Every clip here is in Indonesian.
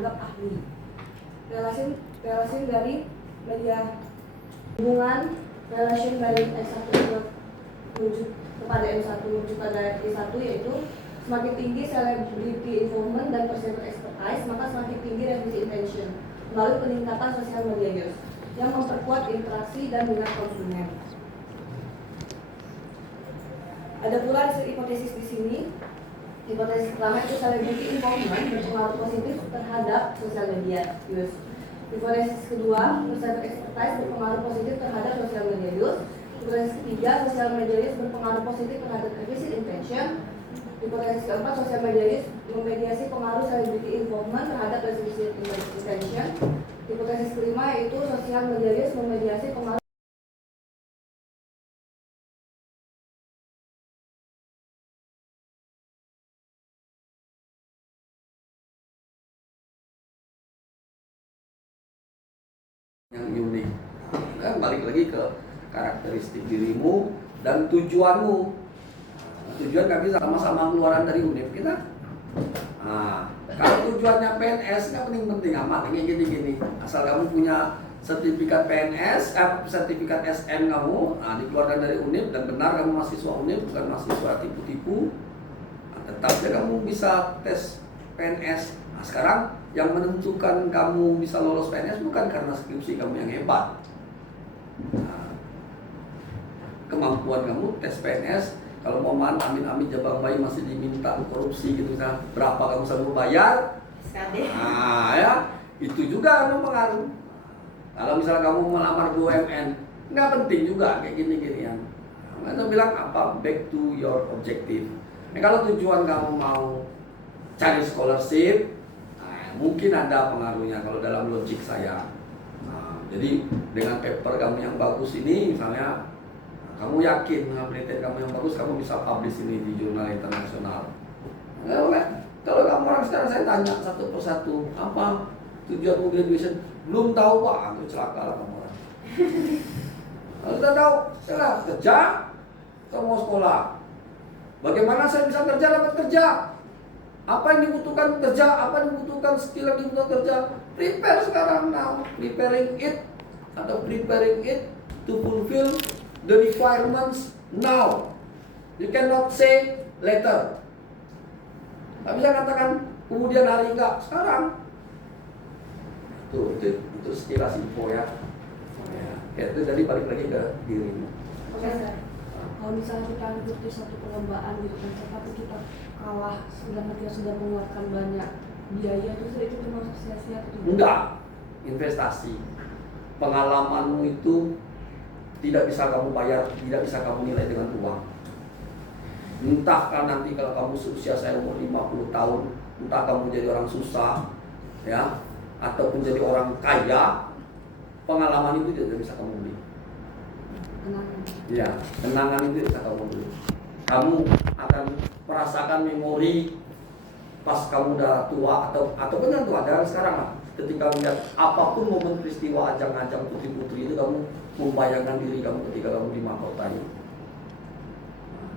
dianggap ahli. Relasi dari media hubungan relation dari S1 menuju kepada M1 menuju pada E1 yaitu semakin tinggi celebrity involvement dan personal expertise, maka semakin tinggi revisi intention melalui peningkatan sosial media use yang memperkuat interaksi dan minat konsumen. Ada pula hipotesis di sini. Hipotesis pertama itu celebrity involvement berpengaruh positif terhadap sosial media use. Hipotesis kedua, personal expertise berpengaruh positif terhadap sosial media use. Hipotesis ketiga, sosial media use berpengaruh positif terhadap implicit intention. Hipotesis keempat, sosial media use memediasi pengaruh celebrity involvement terhadap implicit intention. Hipotesis kelima yaitu sosial media use memediasi pengaruh yang unik. Nah, balik lagi ke karakteristik dirimu dan tujuanmu. Tujuan nggak bisa sama-sama keluaran dari UNIF kita. Nah, kalau tujuannya PNS nggak penting-penting amat kayak gini-gini. Asal kamu punya sertifikat PNS, sertifikat SN kamu, dikeluarkan dari UNIF dan benar kamu mahasiswa UNIF bukan mahasiswa tipu-tipu. Nah, tetap ya kamu bisa tes PNS. Nah, sekarang yang menentukan kamu bisa lolos PNS bukan karena skripsi kamu yang hebat. Nah, kemampuan kamu tes PNS, kalau mau amin-amin jabang bayi masih diminta korupsi gitu kan, berapa kamu sanggup bayar? Nah ya, itu juga mempengaruhi. Kalau misalnya kamu melamar BUMN, nggak penting juga kayak gini-ginian. Nah, itu bilang apa? Back to your objective. Nah, kalau tujuan kamu mau cari scholarship, mungkin ada pengaruhnya kalau dalam logik saya. Nah, jadi dengan paper kamu yang bagus ini, misalnya kamu yakin dengan penelitian kamu yang bagus, kamu bisa publish ini di jurnal internasional. Nah, kalau kamu orang sekarang saya tanya satu persatu, apa tujuan graduation? Belum tahu Pak, itu celaka lah kamu orang. Kalau kita tahu, saya kerja, atau mau sekolah. Bagaimana saya bisa kerja dapat kerja? Apa yang dibutuhkan kerja, apa yang dibutuhkan skill yang dibutuhkan kerja, prepare sekarang now, preparing it to fulfill the requirements now. You cannot say later. Tak bisa katakan kemudian hari enggak, sekarang. Itu sekilas info ya. Ya itu jadi balik lagi ke dirimu. Oke, Sir. Kalau misalnya kita ikuti satu perlombaan gitu kan, tapi kita kalah, sedangkan kita sudah mengeluarkan banyak biaya, terus itu termasuk sia-sia atau tidak? Enggak, investasi. Pengalamanmu itu tidak bisa kamu bayar, tidak bisa kamu nilai dengan uang. Entah kan nanti kalau kamu seusia saya umur 50 tahun, entah kamu jadi orang susah, ya, ataupun jadi orang kaya, pengalaman itu tidak bisa kamu beli. Kenangan. Ya, kenangan itu bisa kamu beli. Kamu akan merasakan memori pas kamu udah tua ataupun yang tua dan sekarang lah. Ketika melihat apapun momen peristiwa ajang-ajang putri-putri itu, kamu membayangkan diri kamu ketika kamu di mahkotanya.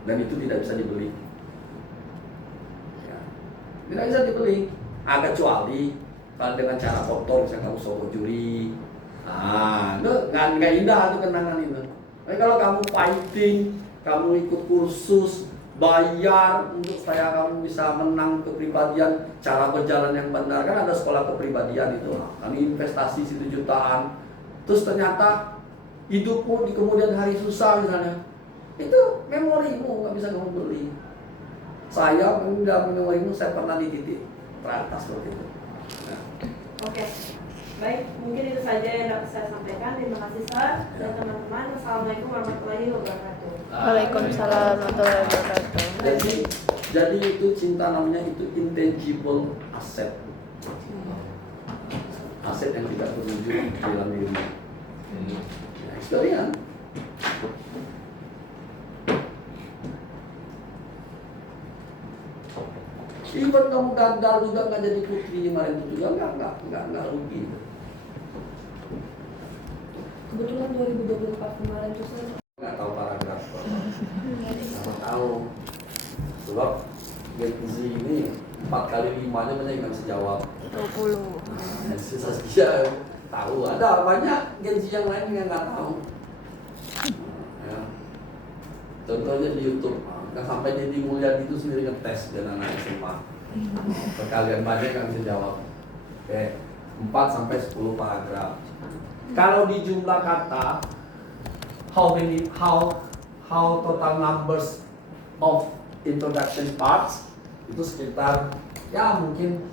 Dan itu tidak bisa dibeli. Ya. Tidak bisa dibeli. Kecuali kalau dengan cara kotor, misalnya kamu sogok juri. Itu nggak indah itu kenangan itu. Tapi kalau kamu fighting, kamu ikut kursus, bayar untuk supaya kamu bisa menang kepribadian, cara berjalan yang benar, kan ada sekolah kepribadian itu. Kami investasi 1 jutaan, terus ternyata hidupmu di kemudian hari susah misalnya, itu memorimu nggak bisa kamu beli. Saya meninggal memorimu, saya pernah di titik teratas seperti itu. Nah. Oke. Baik, mungkin itu saja yang dapat saya sampaikan. Terima kasih, Sir dan teman-teman. Assalamualaikum warahmatullahi wabarakatuh. Waalaikumsalam warahmatullahi wabarakatuh. Jadi itu cinta namanya itu intangible asset. Aset yang tidak terwujud dalam diri. Ya, experience. Even kamu gagal juga nggak jadi putri kemarin itu juga nggak rugi. Kebetulan 2024 kemarin tuh saya Nggak tahu paragraf. Nggak tahu. Sebab Gen Z ini 4 kali 5 aja banyak yang nggak bisa jawab. 20. Nah, si Saskia tahu, ada banyak Gen Z yang lain yang nggak tahu. Ya. Contohnya di YouTube, nggak sampai Deddy Mulyadi itu sendiri ngetes dengan anak SMA. Sekalian banyak yang bisa jawab. Oke, 4 sampai 10 paragraf. Kalau di jumlah kata, how total numbers of introduction parts itu sekitar ya mungkin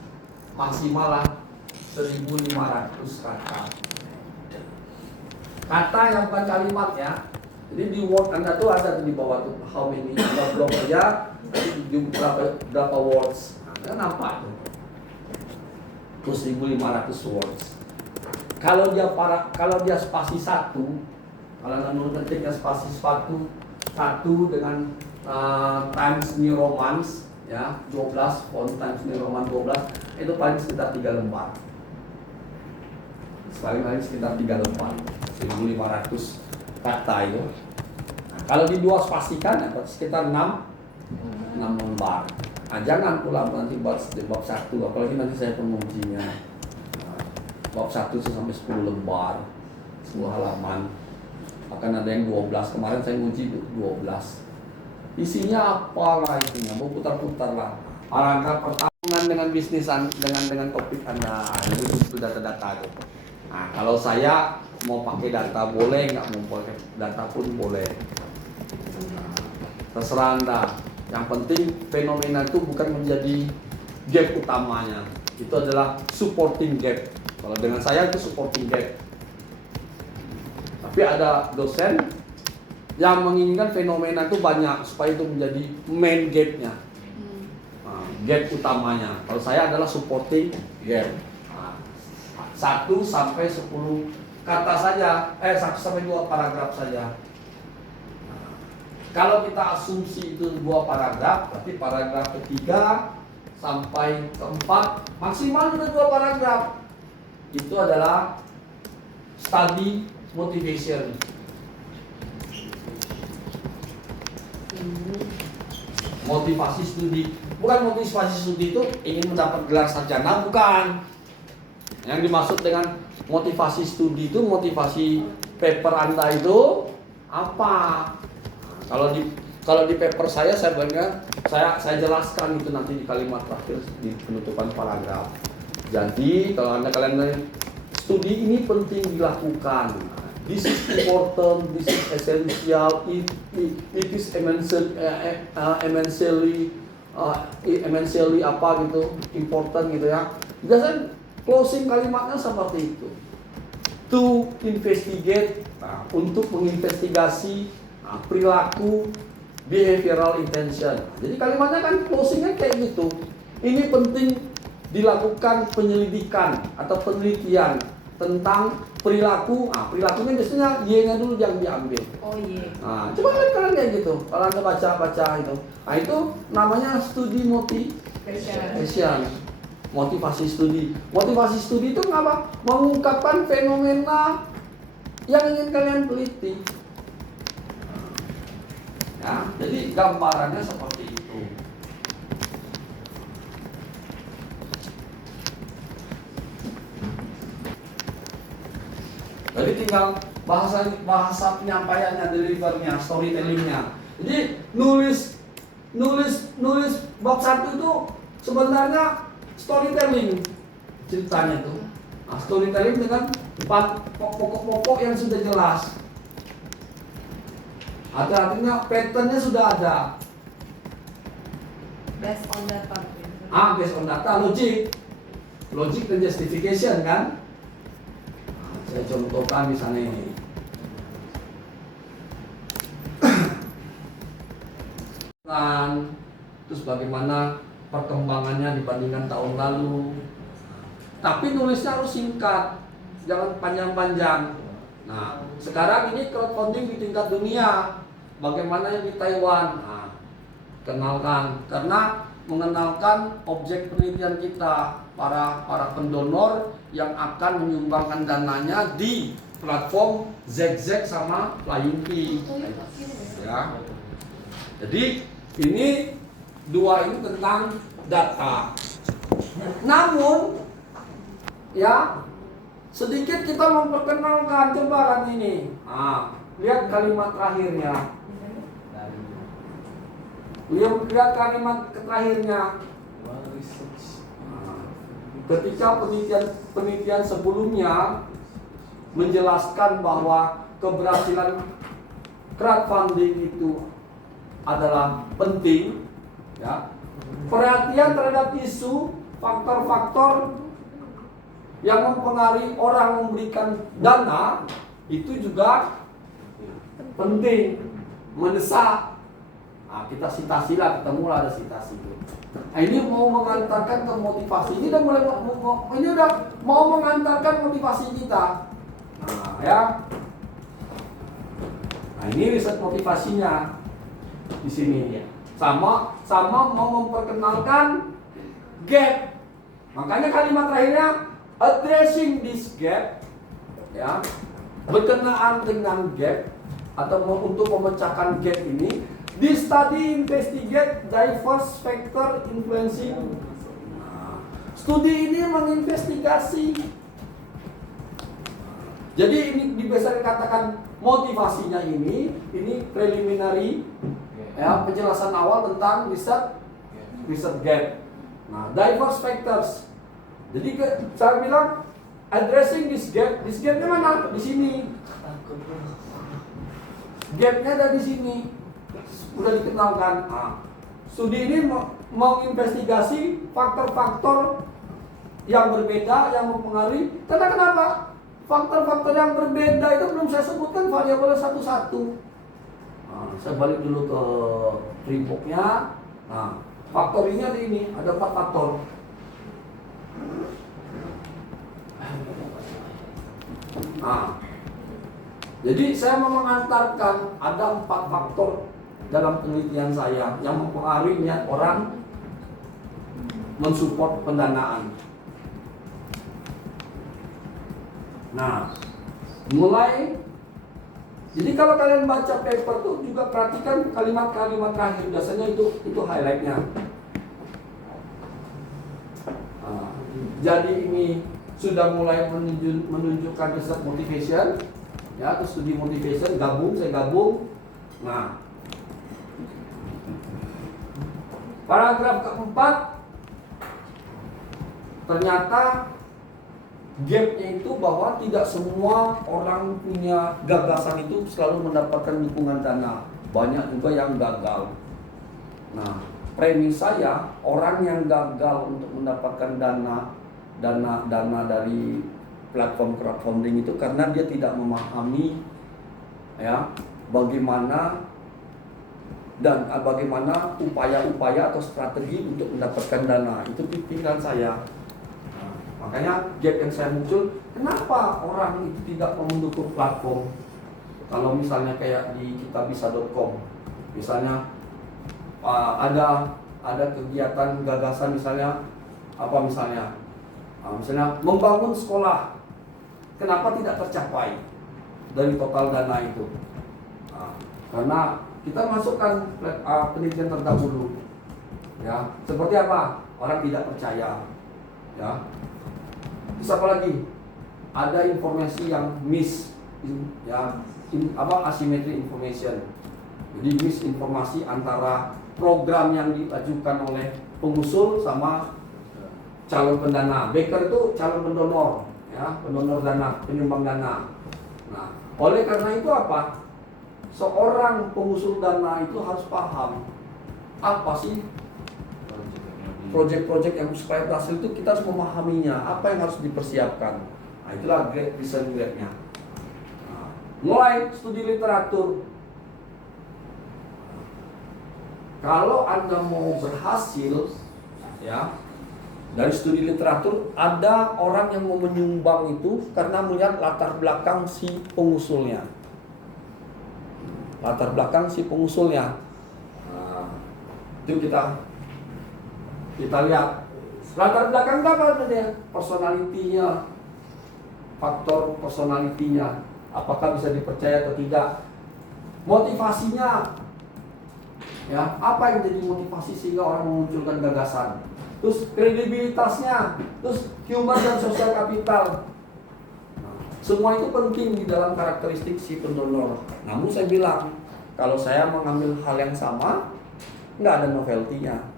maksimal lah 1.500 kata. Kata yang bukan kalimat ya. Jadi di word Anda tuh ada di bawah tuh how many blok aja, berapa words. Anda nampak tuh. Terus 1.500 words. Kalau dia spasi 1, kalau menurut ketiknya spasi 1 dengan Times New Romans ya 12 font Times New Roman 12 itu paling sekitar 3 lembar. Paling sekitar 3 lembar, 1.500 kata itu. Nah, kalau di dua spasikan ya sekitar 6 lembar. Nah, jangan pula nanti bab 1, apalagi nanti saya pengujinya. Nah, bab 1 sampai 10 lembar, 10 halaman. Akan ada yang 12, kemarin saya nguji 12. Isinya apalah isinya, mau putar-putar lah. Paragraf pertarungan dengan bisnisan, dengan topik Anda, itu data-data itu. Nah, kalau saya mau pakai data boleh, nggak mau pakai data pun boleh. Nah, terserah Anda. Yang penting fenomena itu bukan menjadi gap utamanya. Itu adalah supporting gap. Kalau dengan saya itu supporting gap. Tapi ada dosen yang menginginkan fenomena itu banyak supaya itu menjadi main gap-nya, gap utamanya. Kalau saya adalah supporting gap. 1 sampai 10 kata saja, 1 sampai 2 paragraf saja. Kalau kita asumsi itu 2 paragraf, berarti paragraf ketiga sampai keempat maksimal juga 2 paragraf. Itu adalah study motivation. Motivasi studi, bukan motivasi studi itu ingin mendapat gelar sarjana, bukan. Yang dimaksud dengan motivasi studi itu motivasi paper Anda itu apa? Kalau di paper saya bayangkan, saya jelaskan itu nanti di kalimat terakhir di penutupan paragraf. Jadi kalau kalian studi ini penting dilakukan. This is important, this is essential, it is immensely apa gitu, important gitu ya. Biasanya closing kalimatnya seperti itu. To investigate, untuk menginvestigasi perilaku behavioral intention. Jadi kalimatnya kan closingnya kayak gitu. Ini penting dilakukan penyelidikan atau penelitian tentang perilaku. Perilakunya biasanya Y-nya dulu yang diambil. Oh iya. Coba lihat kalian kayak gitu. Kalau Anda baca itu. Itu namanya studi motivation. Motivasi studi. Motivasi studi itu apa? Mengungkapkan fenomena yang ingin kalian teliti. Ya, jadi gambarannya seperti itu. Jadi tinggal bahasa penyampaiannya, delivernya, storytellingnya. Jadi nulis bab 1 itu sebenarnya storytelling ceritanya itu. Storytelling dengan 4 pokok-pokok yang sudah jelas. Artinya patternnya sudah ada. Based on data. Based on data, logic dan justification kan. Saya contohkan misalnya ini. Terus bagaimana perkembangannya dibandingkan tahun lalu. Tapi nulisnya harus singkat, jangan panjang-panjang. Nah, sekarang ini crowdfunding di tingkat dunia. Bagaimana yang di Taiwan? Kenalkan, karena mengenalkan objek penelitian kita, para pendonor yang akan menyumbangkan dananya di platform ZZ sama Flying P. Ya. Jadi ini 2 ini tentang data. Namun ya sedikit kita memperkenalkan, coba kan ini. Lihat kalimat terakhirnya. Lihat kalimat terakhirnya. Ketika penelitian sebelumnya menjelaskan bahwa keberhasilan crowdfunding itu adalah penting, ya. Perhatian terhadap isu, faktor-faktor yang mempengaruhi orang memberikan dana itu juga penting, mendesak. Kita sitasi lah, ketemu lah ada sitasi itu. Ini mau mengantarkan ke motivasi. Ini udah mau mengantarkan motivasi kita. Ya. Ini riset motivasinya di sini. Sama mau memperkenalkan gap. Makanya kalimat terakhirnya addressing this gap, ya, berkenaan dengan gap atau untuk memecahkan gap ini. This study investigate diverse factor influencing. Studi ini menginvestigasi. Jadi ini biasa dikatakan motivasinya ini preliminary, ya, penjelasan awal tentang riset gap. Diverse factors. Jadi saya bilang addressing this gapnya mana? Di sini. Gapnya ada di sini. Udah dikenalkan. Studi ini menginvestigasi faktor-faktor yang berbeda yang mempengaruhi. Karena kenapa? Faktor-faktor yang berbeda itu belum saya sebutkan variabel satu-satu. Saya balik dulu ke Freebook-nya. Faktor ini ada ini, ada 4 faktor. Jadi saya mau mengantarkan ada 4 faktor dalam penelitian saya yang mempengaruhi niat orang mensupport pendanaan. Mulai. Jadi kalau kalian baca paper tuh juga perhatikan kalimat-kalimat terakhir, biasanya itu highlightnya. Jadi ini sudah mulai menunjukkan riset motivation, ya, atau studi motivation, saya gabung. Paragraf keempat, ternyata gapnya itu bahwa tidak semua orang punya gagasan itu selalu mendapatkan dukungan dana. Banyak juga yang gagal. Premis saya, orang yang gagal untuk mendapatkan dana dari platform crowdfunding itu karena dia tidak memahami, ya, bagaimana upaya-upaya atau strategi untuk mendapatkan dana. Itu pikiran saya. Makanya gap yang saya muncul, kenapa orang itu tidak mau mendukung platform? Kalau misalnya kayak di kitabisa.com, misalnya ada kegiatan gagasan misalnya misalnya membangun sekolah, kenapa tidak tercapai dari total dana itu? Karena kita masukkan penelitian terdahulu, ya, seperti apa? Orang tidak percaya, ya. Terus apa lagi? Ada informasi yang asymmetry information. Jadi misinformasi antara program yang diajukan oleh pengusul sama calon pendana. Backer itu calon pendonor, ya, pendonor dana, penyumbang dana. Oleh karena itu apa? Seorang pengusul dana itu harus paham apa sih proyek-proyek yang supaya berhasil itu, kita harus memahaminya, apa yang harus dipersiapkan. Itulah great reason grade-nya. Mulai studi literatur. Kalau Anda mau berhasil, ya, dari studi literatur, ada orang yang mau menyumbang itu karena melihat latar belakang si pengusulnya. Itu kita lihat latar belakang apa dia, personalitinya, faktor personalitinya, apakah bisa dipercaya atau tidak, motivasinya, Ya, apa yang jadi motivasi sehingga orang memunculkan gagasan? Terus kredibilitasnya, terus human dan social capital. Semua itu penting di dalam karakteristik si pendonor. Namun saya bilang, kalau saya mengambil hal yang sama, nggak ada novelty-nya.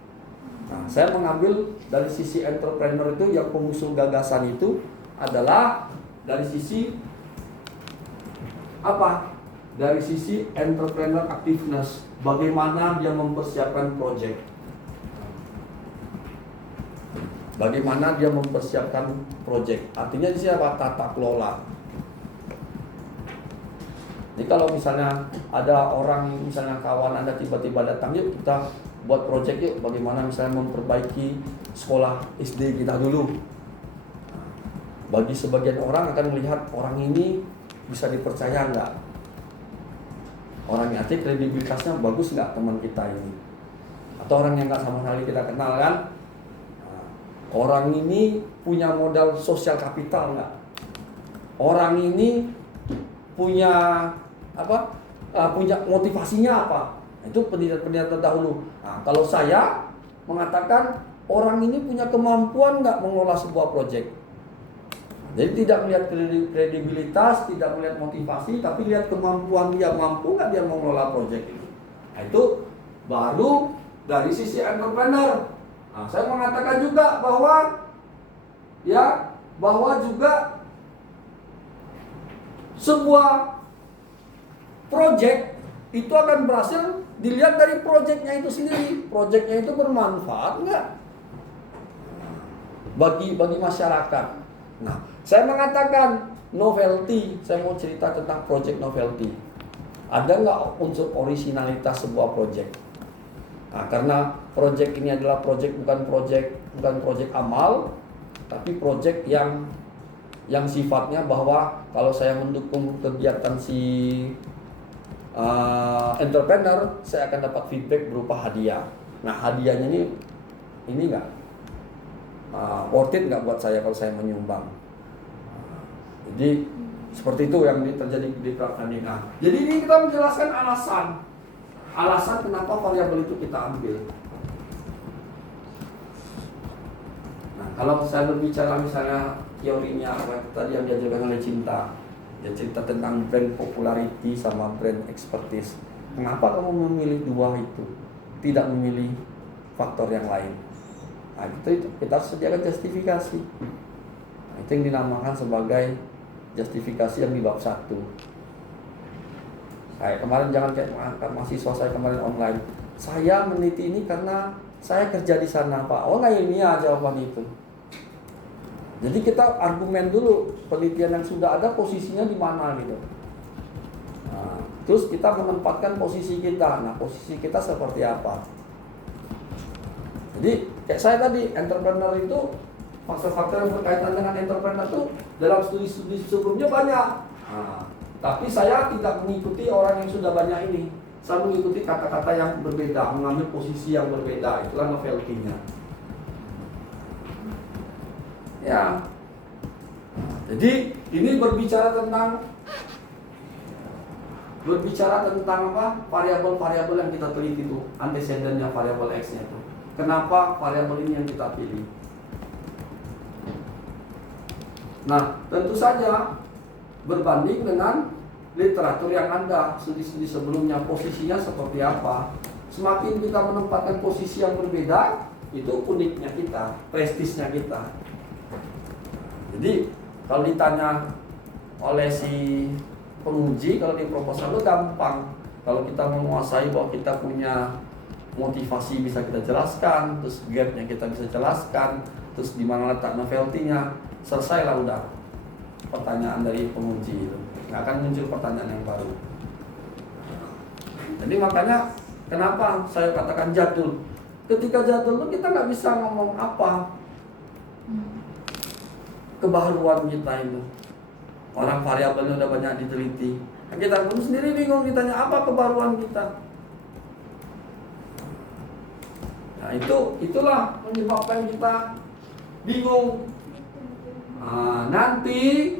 Nah, saya mengambil dari sisi entrepreneur itu yang pengusul gagasan itu adalah dari sisi apa? Dari sisi entrepreneur activeness. Bagaimana dia mempersiapkan project. Bagaimana dia mempersiapkan project. Artinya di sini apa? Tata kelola. Jadi kalau misalnya ada orang, misalnya kawan Anda tiba-tiba datang, yuk kita buat project yuk, bagaimana misalnya memperbaiki sekolah SD kita dulu. Bagi sebagian orang akan melihat orang ini bisa dipercaya nggak? Orang yang arti kredibilitasnya bagus nggak teman kita ini? Atau orang yang nggak sama sekali kita kenal kan? Orang ini punya modal sosial kapital nggak? Orang ini punya apa? Punya motivasinya apa? Itu penelitian terdahulu. Nah, kalau saya mengatakan orang ini punya kemampuan nggak mengelola sebuah proyek. Jadi tidak melihat kredibilitas, tidak melihat motivasi, tapi lihat kemampuan dia, mampu nggak dia mengelola proyek itu. Nah, itu baru dari sisi entrepreneur. Nah, saya mengatakan juga bahwa juga sebuah proyek itu akan berhasil dilihat dari proyeknya itu sendiri. Proyeknya itu bermanfaat nggak bagi masyarakat. Nah, saya mengatakan novelty. Saya mau cerita tentang proyek novelty. Ada nggak unsur originalitas sebuah proyek? Nah, karena proyek ini adalah bukan proyek amal, tapi proyek yang sifatnya bahwa kalau saya mendukung kegiatan si entrepreneur, saya akan dapat feedback berupa hadiah. Nah, hadiahnya ini nggak worth it nggak buat saya kalau saya menyumbang. Jadi seperti itu yang terjadi di praktek. Nah, jadi ini kita menjelaskan alasan kenapa variabel itu kita ambil. Nah, kalau saya berbicara misalnya teorinya apa tadi yang diajarkan oleh Cinta, dia cerita tentang brand popularity sama brand expertise. Kenapa kamu memilih dua itu, tidak memilih faktor yang lain? Nah, itu kita harus sediakan justifikasi. Nah, itu yang dinamakan sebagai justifikasi yang di bab 1. Kayak kemarin jangan kayak mahasiswa saya kemarin online. Saya meneliti ini karena saya kerja di sana, Pak. Oh, nggak ilmiah jawaban itu. Jadi kita argumen dulu penelitian yang sudah ada posisinya di mana gitu. Nah, terus kita menempatkan posisi kita. Nah, posisi kita seperti apa? Jadi kayak saya tadi, entrepreneur itu faktor-faktor yang berkaitan dengan entrepreneur itu dalam studi-studi sebelumnya banyak. Nah, tapi saya tidak mengikuti orang yang sudah banyak ini. Saya mengikuti kata-kata yang berbeda, mengambil posisi yang berbeda. Itulah novelty-nya. Ya. Jadi ini berbicara tentang apa? Variabel-variabel yang kita teliti itu, antecedennya variabel X-nya itu. Kenapa variabel ini yang kita pilih? Nah, tentu saja berbanding dengan literatur yang ada, studi-studi sebelumnya, posisinya seperti apa. Semakin kita menempatkan posisi yang berbeda, itu uniknya kita, prestisnya kita. Jadi, kalau ditanya oleh si penguji, kalau di proposal itu gampang. Kalau kita menguasai bahwa kita punya motivasi bisa kita jelaskan, terus gapnya kita bisa jelaskan, terus di mana letak novelty-nya, selesailah udah pertanyaan dari penguji itu. Nggak akan muncul pertanyaan yang baru. Jadi makanya kenapa saya katakan jadul. Ketika jadul itu kita nggak bisa ngomong apa kebaruan kita itu. Orang variabelnya udah banyak diteliti. Nah, kita pun sendiri bingung ditanya apa kebaruan kita. Nah, itulah menyebabkan kita bingung. Nah, nanti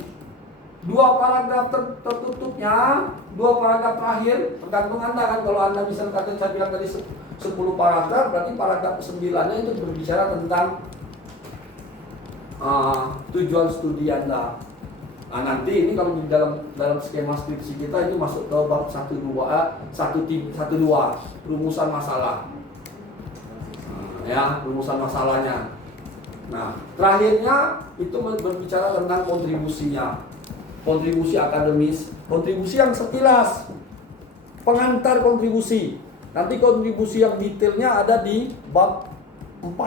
dua paragraf tertutupnya, dua paragraf terakhir, tergantung Anda kan. Kalau Anda misalnya kata saya bilang tadi 10 paragraf, berarti paragraf ke-9-nya itu berbicara tentang tujuan studi Anda. Nah, nanti ini kalau di dalam skema skripsi kita itu masuk ke bab 1.2 rumusan masalah. Ya, rumusan masalahnya. Nah, terakhirnya itu berbicara tentang kontribusinya. Kontribusi akademis, kontribusi yang sekilas, pengantar kontribusi. Nanti kontribusi yang detailnya ada di bab 4.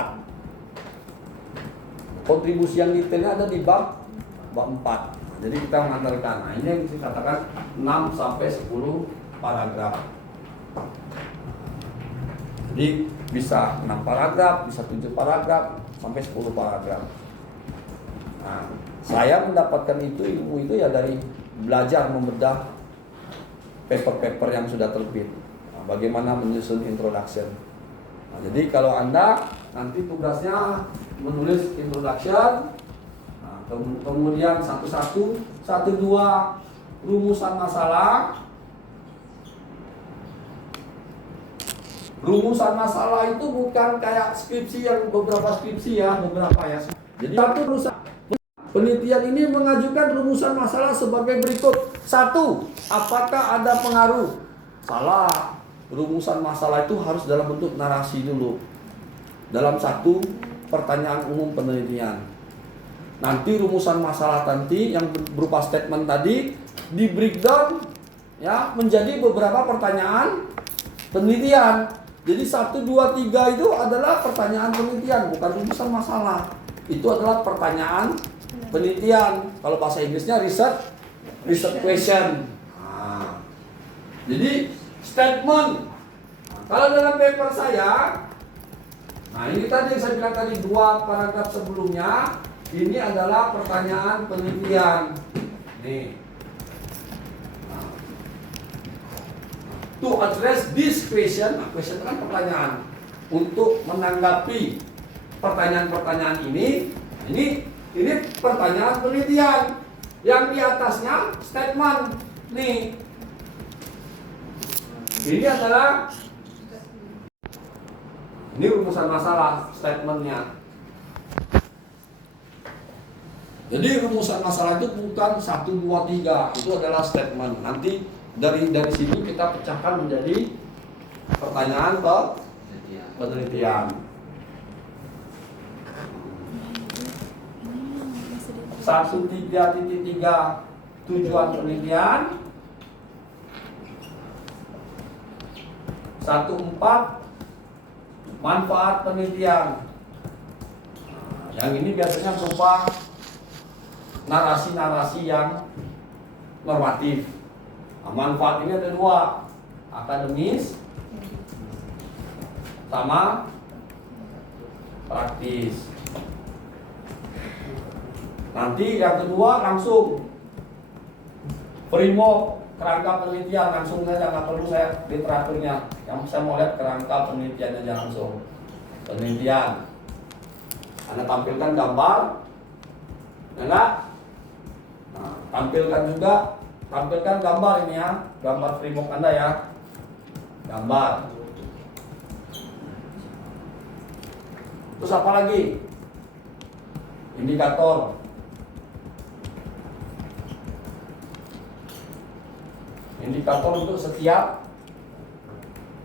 Kontribusi yang detailnya ada di bab 4. Jadi kita mengantarkan. Nah, ini yang kita katakan 6 sampai 10 paragraf. Jadi bisa 6 paragraf, bisa 7 paragraf, sampai 10 paragraf. Nah, saya mendapatkan ilmu itu ya dari belajar membedah paper-paper yang sudah terbit. Nah, bagaimana menyusun introduction. Nah, jadi kalau Anda nanti tugasnya menulis introduction, nah, kemudian 1.2 rumusan masalah. Rumusan masalah itu bukan kayak skripsi yang beberapa skripsi ya, beberapa ya. Jadi satu rumusan penelitian ini mengajukan rumusan masalah sebagai berikut. 1. Apakah ada pengaruh? Salah. Rumusan masalah itu harus dalam bentuk narasi dulu. Dalam satu pertanyaan umum penelitian. Nanti rumusan masalah nanti yang berupa statement tadi di breakdown ya menjadi beberapa pertanyaan penelitian. Jadi 1, 2, 3 itu adalah pertanyaan penelitian, bukan rumusan masalah. Itu adalah pertanyaan penelitian. Kalau bahasa Inggrisnya research question. Nah, jadi statement. Nah, kalau dalam paper saya, nah ini tadi yang saya bilang tadi 2 paragraf sebelumnya, ini adalah pertanyaan penelitian. Nih. To address this question, question kan pertanyaan. Untuk menanggapi pertanyaan-pertanyaan ini pertanyaan penelitian. Yang di atasnya statement. Nih. Ini adalah rumusan masalah statementnya. Jadi rumusan masalah itu bukan 1, 2, 3, itu adalah statement. Nanti dari sini kita pecahkan menjadi pertanyaan penelitian. 1.3.3 tujuan penelitian. 1.4 manfaat penelitian. Yang ini biasanya berupa narasi-narasi yang normatif. Manfaat ini ada 2, akademis sama praktis. Nanti yang kedua langsung framework kerangka penelitian, langsung saja, nggak perlu saya literaturnya. Yang saya mau lihat kerangka penelitian aja langsung. Penelitian. Anda tampilkan gambar, enggak? Nah, tampilkan gambar ini ya, gambar framework Anda ya, gambar. Terus apa lagi? Indikator. Indikator untuk setiap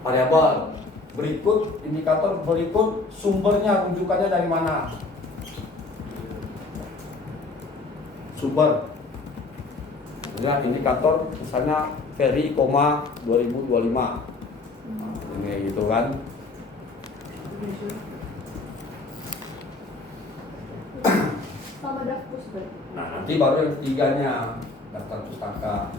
variabel. Berikut indikator berikut sumbernya, rujukannya dari mana? Sumber. Ya, indikator misalnya Ferry, 2025. Nah, ini gitu kan. Nah, nanti baru yang ketiganya daftar pustaka.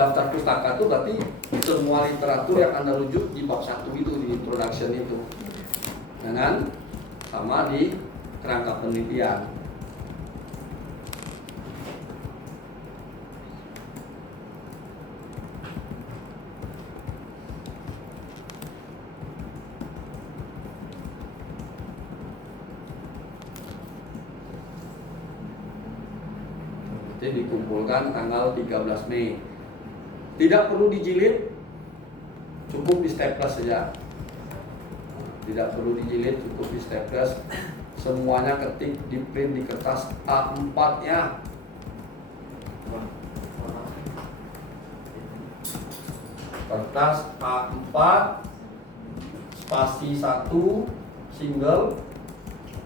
Daftar pustaka itu berarti semua literatur yang Anda rujuk di bab 1 itu, di introduction itu, dengan sama di kerangka penelitian. Nanti dikumpulkan tanggal 13 Mei. Tidak perlu dijilid, cukup di staples saja. Tidak perlu dijilid, cukup di staples. Semuanya ketik di print di kertas A4 ya. Kertas A4 spasi 1 single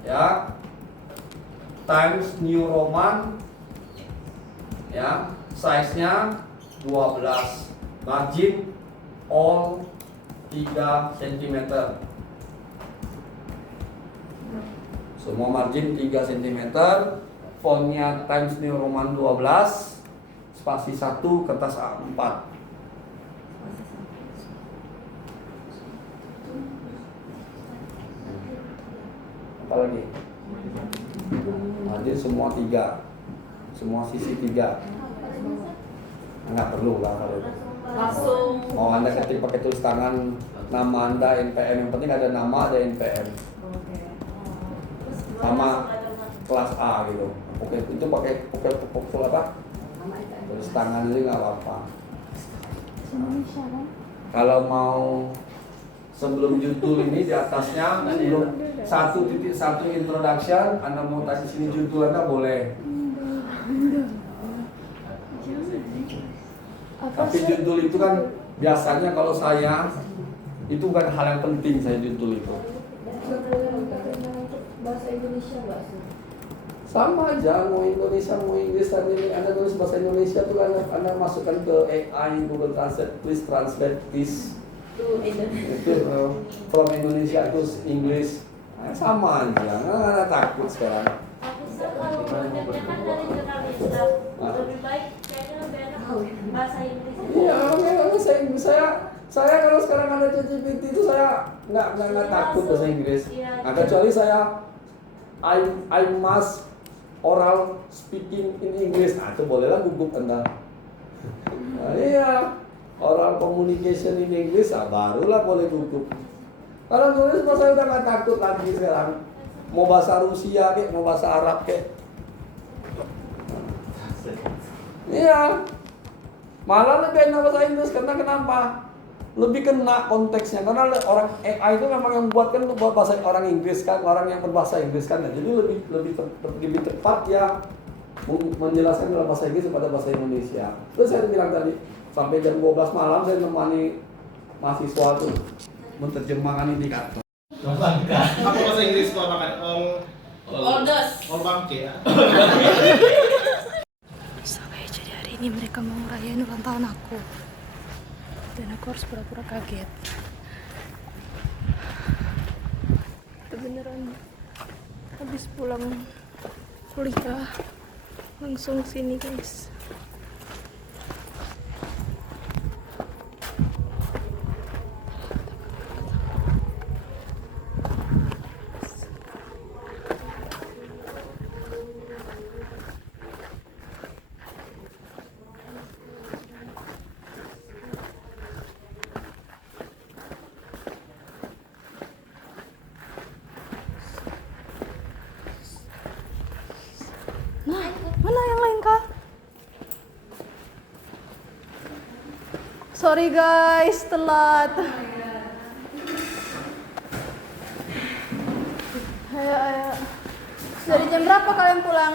ya, Times New Roman ya, size-nya 12, margin all 3 cm. Semua margin 3 cm, fontnya Times New Roman 12, spasi 1, kertas A4. Apalagi? Margin semua 3, semua sisi 3. Nggak perlu lah kalau itu. Langsung. Mau Anda ketik pakai tulis tangan, nama Anda, NPM, yang penting ada nama, ada NPM. Sama kelas A gitu. Oke, itu pakai pokok apa? Tulis tangan aja nggak apa-apa. Kalau mau sebelum judul ini di atasnya sebelum 1.1 introduction, Anda mau kasih sini judul Anda boleh. Tapi judul itu kan biasanya kalau saya itu bukan hal yang penting saya judul itu. Bahasa Indonesia nggak sih? Sama aja, mau Indonesia mau Inggris, tadi Anda tulis bahasa Indonesia tuh Anda masukkan ke AI Google Translate, please translate this itu from Indonesia to English. Sama aja, nggak takut sekarang. Kalau belajarnya kan dari jurnalis, lebih baik kayaknya lebih enak bahasa Inggris. Iya, bahasa Inggris saya kalau sekarang ada ChatGPT itu saya nggak takut bahasa Inggris. Nah, kecuali saya I must oral speaking in English, nah itu bolehlah gugup Anda. Nah, iya, oral communication in English, nah, barulah boleh gugup. Kalau nulis saya udah nggak takut lagi sekarang. Mau bahasa Rusia kek, mau bahasa Arab kek. Iya, malah lebih enak bahasa Inggris karena kenapa? Lebih kena konteksnya karena orang AI itu memang yang buat kan buat bahasa orang Inggris kan, orang yang berbahasa Inggris kan, jadi lebih tepat ya menjelaskan dalam bahasa Inggris daripada bahasa Indonesia. Terus saya bilang tadi sampai jam 12 malam saya menemani mahasiswa tuh menerjemahkan indikator. Apa bahasa Inggris itu apa kan? All bangke ya. So guys, jadi hari ini mereka mau ngerayain ulang tahun aku. Dan aku harus pura-pura kaget. Itu beneran habis pulang kuliah langsung sini guys. Nah, mana yang lain kak? Sorry guys, telat. Ayo. Dari jam berapa kalian pulang?